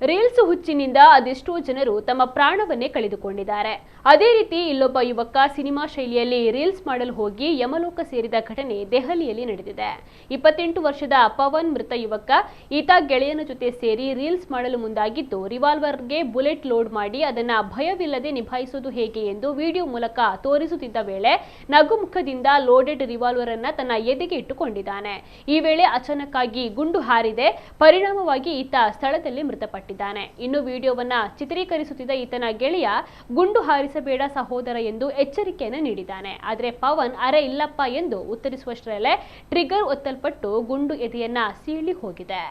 Reels ಹುಚ್ಚಿನಿಂದ ಅದೆಷ್ಟೋ ಜನರು ತಮ್ಮ ಪ್ರಾಣವನ್ನೇ ಕಳೆದುಕೊಂಡಿದ್ದಾರೆ. ಅದೇ ರೀತಿ ಇಲ್ಲೊಬ್ಬ ಯುವಕ ಸಿನಿಮಾ ಶೈಲಿಯಲ್ಲಿ ರೀಲ್ಸ್ ಮಾಡಲು ಹೋಗಿ ಯಮಲೋಕ ಸೇರಿದ ಘಟನೆ ದೆಹಲಿಯಲ್ಲಿ ನಡೆದಿದೆ. 28 ವರ್ಷದ ಪವನ್ ಮೃತ ಯುವಕ. ಈತ ಗೆಳೆಯನ ಜೊತೆ ಸೇರಿ ರೀಲ್ಸ್ ಮಾಡಲು ಮುಂದಾಗಿದ್ದು, ರಿವಾಲ್ವರ್ಗೆ ಬುಲೆಟ್ ಲೋಡ್ ಮಾಡಿ ಅದನ್ನ ಭಯವಿಲ್ಲದೆ ನಿಭಾಯಿಸುವುದು ಹೇಗೆ ಎಂದು ವಿಡಿಯೋ ಮೂಲಕ ತೋರಿಸುತ್ತಿದ್ದ ವೇಳೆ ನಗುಮುಖದಿಂದ ಲೋಡೆಡ್ ರಿವಾಲ್ವರ್ ಅನ್ನ ತನ್ನ ಎದೆಗೆ ಇಟ್ಟುಕೊಂಡಿದ್ದಾನೆ. ಈ ವೇಳೆ ಅಚಾನಕ್ ಆಗಿ ಗುಂಡು ಹಾರಿದೆ. ಪರಿಣಾಮವಾಗಿ ಈತ ಸ್ಥಳದಲ್ಲಿ ಮೃತಪಟ್ಟಿದ್ದಾನೆ. ಇನ್ನು ವಿಡಿಯೋವನ್ನ ಚಿತ್ರೀಕರಿಸುತ್ತಿದ್ದ ಈತನ ಗೆಳೆಯ ಗುಂಡು ಹಾರಿಸಬೇಡ ಸಹೋದರ ಎಂದು ಎಚ್ಚರಿಕೆಯನ್ನು ನೀಡಿದ್ದಾನೆ. ಆದರೆ ಪವನ್ ಅರೆ ಇಲ್ಲಪ್ಪ ಎಂದು ಉತ್ತರಿಸುವಷ್ಟರಲ್ಲೇ ಟ್ರಿಗರ್ ಒತ್ತಲ್ಪಟ್ಟು ಗುಂಡು ಎದೆಯನ್ನ ಸೀಳಿ ಹೋಗಿದೆ.